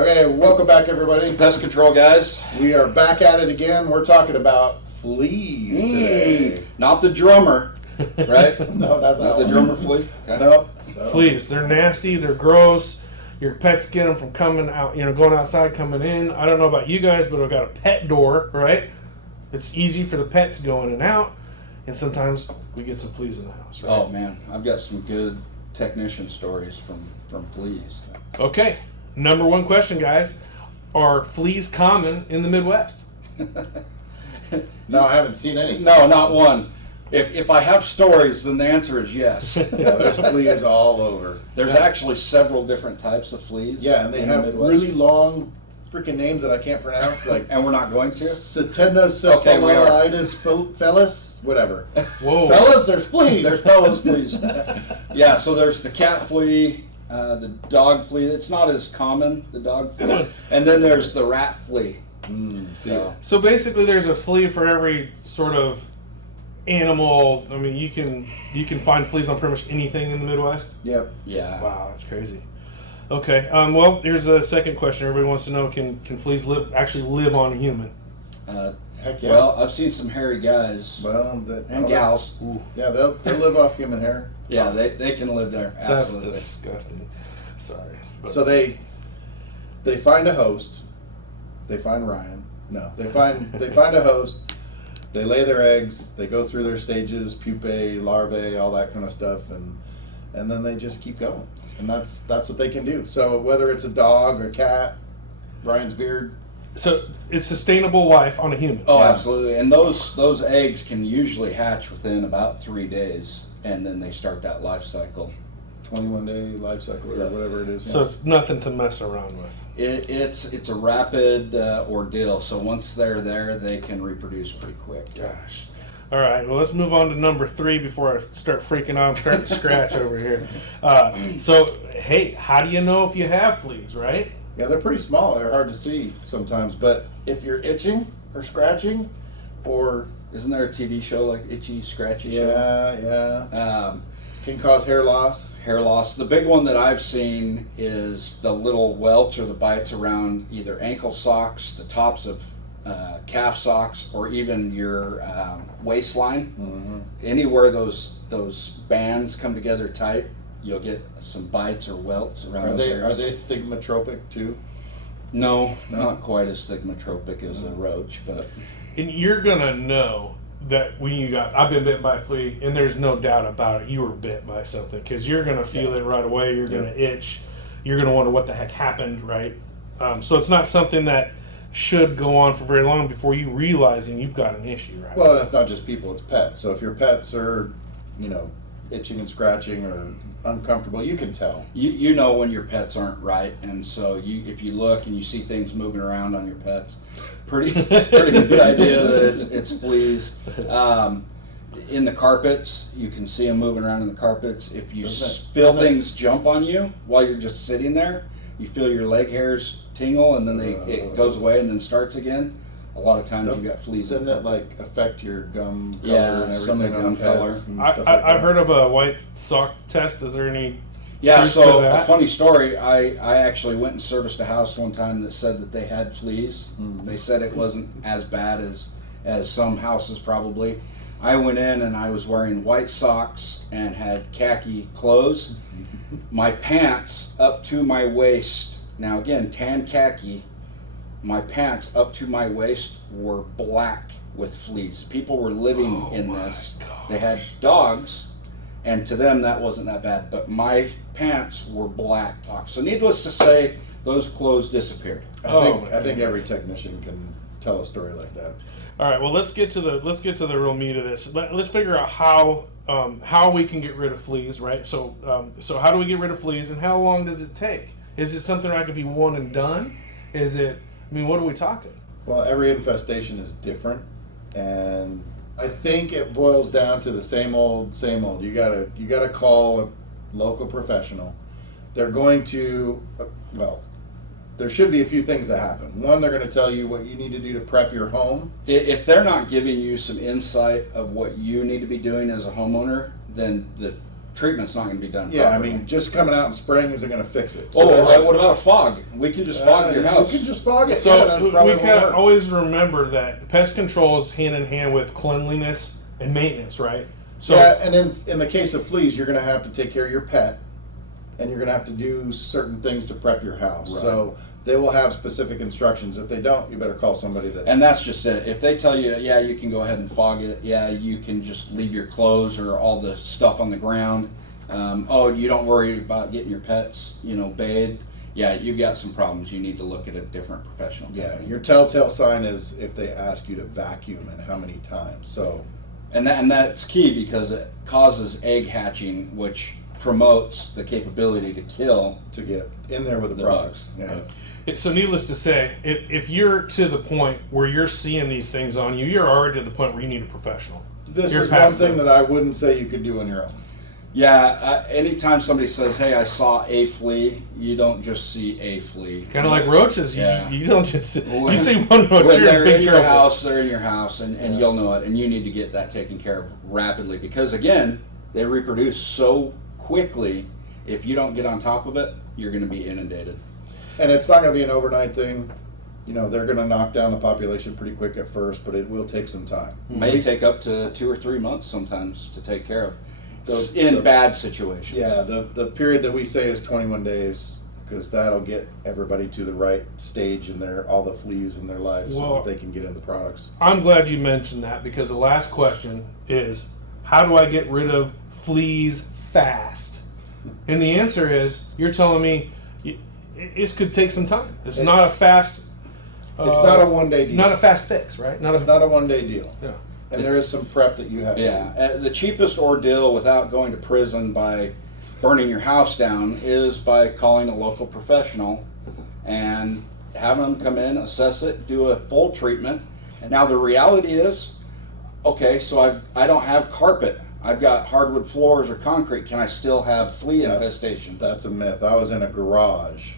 Okay, welcome back, everybody. Some pest control guys. We are back at it again. We're talking about fleas today. Not the drummer, right? No, not that Not one. the drummer flea. Okay. Nope. Fleas, they're nasty, they're gross. Your pets get them from coming out, going outside, coming in. I don't know about you guys, but I've got a pet door, right? It's easy for the pet to go in and out, and sometimes we get some fleas in the house, right? Oh man, I've got some good technician stories from fleas. Okay, number one question, guys. Are fleas common in the Midwest? No, I haven't seen any. No, not one. If I have stories, then the answer is yes. Yeah, there's fleas all over. There's actually several different types of fleas. Yeah, and they in have the Midwest. really long freaking names that I can't pronounce, like And we're not going to. Satennocephalitis fellis, whatever. Whoa. Fellas, there's fleas. There's fellas fleas. Yeah, so there's the cat flea, the dog flea. It's not as common, the dog flea. And then there's the rat flea. So basically, there's a flea for every sort of animal. I mean, you can find fleas on pretty much anything in the Midwest. Yep. Yeah. Wow, that's crazy. Okay. Well, here's a second question. Everybody wants to know: Can fleas actually live on a human? Heck yeah. Well, I've seen some hairy guys Well, and gals. Yeah, they'll live off human hair. Yeah, they can live there. Absolutely. That's disgusting. Sorry. But So they find a host. They find Ryan. No, they find a host. They lay their eggs. They go through their stages, pupae, larvae, all that kind of stuff, and then they just keep going. And that's what they can do. So whether it's a dog or a cat, Ryan's beard. So it's sustainable life on a human. Oh, Yeah. absolutely. And those eggs can usually hatch within about 3 days, and then they start that life cycle. 21-day life cycle or whatever it is. So it's nothing to mess around with. It's a rapid ordeal. So once they're there, they can reproduce pretty quick. Gosh. All right. Well, let's move on to number 3 before I start freaking out. I'm starting to scratch over here. So, hey, how do you know if you have fleas, right? Yeah, they're pretty small. They're hard to see sometimes. But if you're itching or scratching, or Isn't there a TV show like Itchy Scratchy Show? yeah, can cause hair loss. Hair loss. The big one that I've seen is the little welts or the bites around either ankle socks, the tops of calf socks, or even your waistline. Mm-hmm. Anywhere those bands come together tight, you'll get some bites or welts around Are those they areas. thigmotropic too? No, not quite as thigmotropic as a roach, but And you're going to know that when I've been bitten by a flea, and there's no doubt about it, you were bit by something, because you're going to feel it right away. You're going to itch. You're going to wonder what the heck happened, right? So it's not something that should go on for very long before you realizing you've got an issue, right? Well, it's not just people; it's pets. So if your pets are, itching and scratching or uncomfortable, you can tell. you know when your pets aren't right, and so if you look and you see things moving around on your pets, pretty good idea that it's fleas. In the carpets, you can see them moving around in the carpets. If you feel things jump on you while you're just sitting there, you feel your leg hairs tingle, and then it goes away and then starts again. A lot of times you've got fleas. Doesn't it affect your gum color Yeah, and some of everything the on gum pets color. and stuff like I've that? heard of a white sock test. Is there any Yeah, truth so to that? a funny story. I actually went and serviced a house one time that said that they had fleas. They said it wasn't as bad as some houses probably. I went in and I was wearing white socks and had khaki clothes. My pants up to my waist. Now again, tan khaki. My pants up to my waist were black with fleas. People were living in this. They had dogs, and to them that wasn't that bad. But my pants were black. So needless to say, those clothes disappeared. I think every technician can tell a story like that. All right. Well, let's get to the real meat of this. Let's figure out how we can get rid of fleas, right? So how do we get rid of fleas, and how long does it take? Is it something that could be one and done? Is it? I mean, what are we talking? Well, every infestation is different, and I think it boils down to the same old. You gotta call a local professional. They're going to, there should be a few things that happen. One, they're going to tell you what you need to do to prep your home. If they're not giving you some insight of what you need to be doing as a homeowner, then the treatment's not going to be done. Yeah, properly. I mean, just coming out and spraying isn't going to fix it. What about a fog? We can just fog your house. You can just fog it. So yeah, that probably we won't gotta work. always remember that pest control is hand in hand with cleanliness and maintenance, right? So yeah, and then in the case of fleas, you're going to have to take care of your pet, and you're going to have to do certain things to prep your house. Right. So they will have specific instructions. If they don't, you better call somebody that. And that's just it. If they tell you, yeah, you can go ahead and fog it. Yeah, you can just leave your clothes or all the stuff on the ground. You don't worry about getting your pets, bathed. Yeah, you've got some problems. You need to look at a different professional. Yeah, company. your telltale sign is if they ask you to vacuum and how many times. So, And that's key because it causes egg hatching, which promotes the capability to kill to get in there with the the products. bugs. Yeah. So needless to say, if you're to the point where you're seeing these things on you, you're already to the point where you need a professional. This You're is one past thing that. that I wouldn't say you could do on your own. Yeah, anytime somebody says, "Hey, I saw a flea," you don't just see a flea. Kind of like roaches. Yeah. You don't just When- you see one roach, When you're they're in in big your trouble. house, they're in your house, and you'll know it. And you need to get that taken care of rapidly because, again, they reproduce so quickly. If you don't get on top of it, you're going to be inundated. And it's not going to be an overnight thing. They're going to knock down the population pretty quick at first, but it will take some time. May take up to 2 or 3 months sometimes to take care of The- bad situations. Yeah, the period that we say is 21 days because that'll get everybody to the right stage in all the fleas in their life so Well- that they can get into products. I'm glad you mentioned that because the last question is, how do I get rid of fleas fast? And the answer is, you're telling me this could take some time. It's not a fast. It's not a one-day deal. Not a fast fix, right? It's not a one-day deal. Yeah. And there is some prep that you have to Yeah, the cheapest ordeal without going to prison by burning your house down is by calling a local professional and having them come in, assess it, do a full treatment. And now the reality is, okay, so I don't have carpet. I've got hardwood floors or concrete. Can I still have flea infestations? That's a myth. I was in a garage.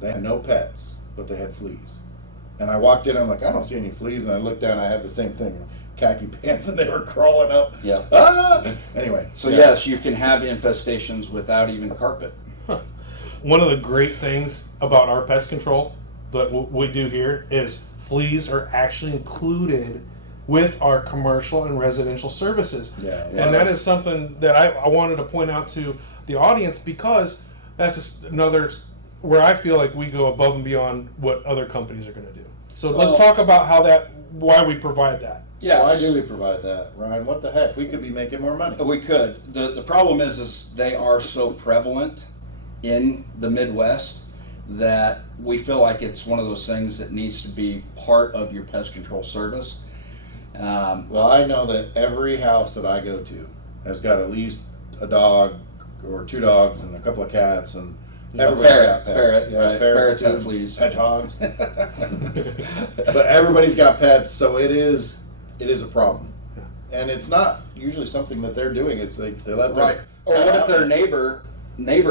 They had no pets, but they had fleas. And I walked in, I'm like, I don't see any fleas. And I looked down, I had the same thing, khaki pants, and they were crawling up. Yeah. Ah! Anyway. So yeah. yes, you can have infestations without even carpet. One of the great things about our pest control that we do here is fleas are actually included with our commercial and residential services. Yeah. And that is something that I wanted to point out to the audience because that's another where I feel like we go above and beyond what other companies are going to do. So let's talk about why we provide that. Yeah. Why do we provide that, Ryan? What the heck? We could be making more money. We could. The problem is they are so prevalent in the Midwest that we feel like it's one of those things that needs to be part of your pest control service. Well, I know that every house that I go to has got at least a dog or 2 dogs and a couple of cats and everybody's got pets. ferret, Yeah, right. ferrets Ferrets have too, fleas. hedgehogs. But everybody's got pets, so it is a problem. And it's not usually something that they're doing. It's they let their Right. Or what if their neighbor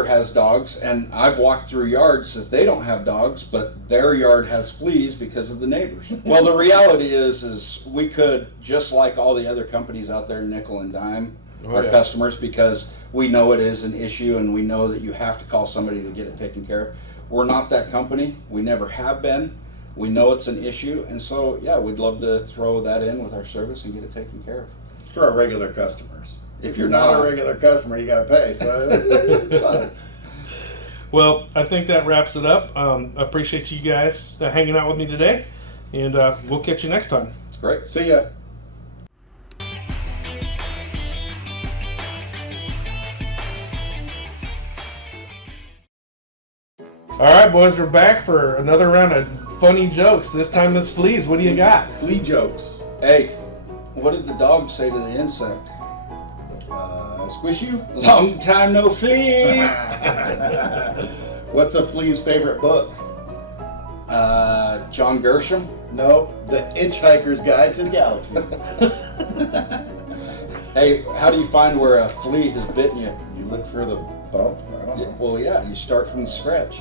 has dogs, and I've walked through yards that they don't have dogs, but their yard has fleas because of the neighbors. Well, the reality is we could, just like all the other companies out there, nickel and dime our customers because we know it is an issue and we know that you have to call somebody to get it taken care of. We're not that company. We never have been. We know it's an issue, and so yeah, we'd love to throw that in with our service and get it taken care of. for our regular customers. If If you're you're not not- a regular customer, you got to pay. So it's fine. Well, I think that wraps it up. I appreciate you guys hanging out with me today, and we'll catch you next time. Great. See ya. All right, boys, we're back for another round of funny jokes. This time it's fleas. What do you got? Flea jokes. Hey, what did the dog say to the insect? Squish you? Long time no flea. What's a flea's favorite book? John Gershom. No, The Hitchhiker's Guide to the Galaxy. Hey, how do you find where a flea has bitten you? You look for the bump? I don't Yeah, know. well, yeah, you start from the scratch.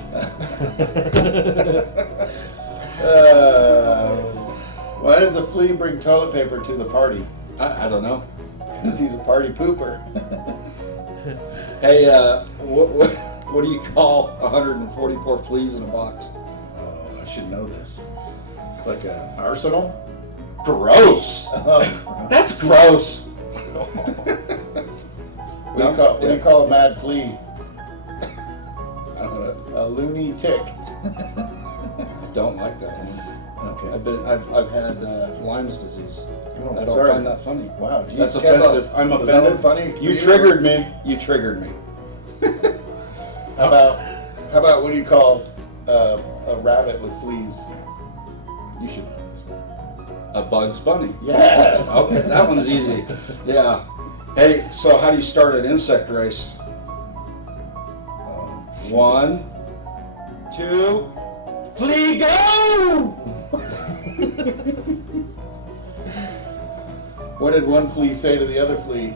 Why does a flea bring toilet paper to the party? I don't know. Because he's a party pooper. Hey, what do you call 144 fleas in a box? Oh, I should know this. It's like an arsenal. Gross. That's gross. What do you call a mad flea? I don't know. A loony tick. I don't like that one. Okay. I've had Lyme's disease. Oh, I don't sorry. find that funny. Wow, geez, That's Kevin, offensive. I'm was that offended. one funny for You triggered me. You triggered me. How about what do you call a rabbit with fleas? You should know this one. A Bugs Bunny. Yes. Okay, that one's easy. Yeah. Hey, so how do you start an insect race? 1, 2, flea go! What did one flea say to the other flea?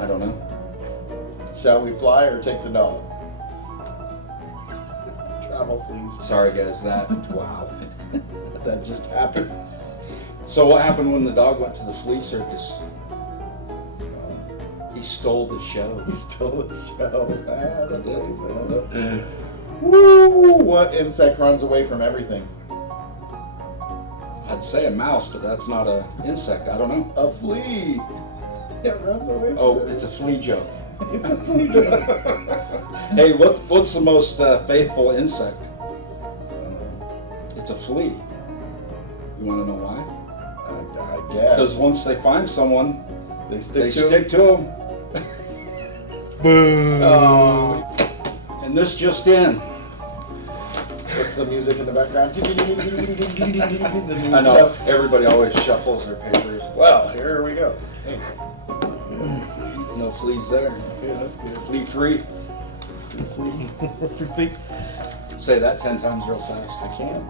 I don't know. Shall we fly or take the dog? Travel fleas. Sorry guys, wow. That just happened. So what happened when the dog went to the flea circus? He stole the show. He stole the show. He did. Woo! What insect runs away from everything? I'd say a mouse, but that's not an insect. I don't know. A flea. It runs away from Oh, everything. it's a flea joke. It's a flea joke. Hey, what's the most faithful insect? It's a flea. You want to know why? I guess. Because once they find someone, they they stick stick to them. Boom. And this just in. What's the music in the background? The new I know stuff. everybody always shuffles their papers. Well, here we go. Hey. No fleas there. Okay, that's good. Flea free. Flea. Free fleet. Say that 10 times real fast. I can.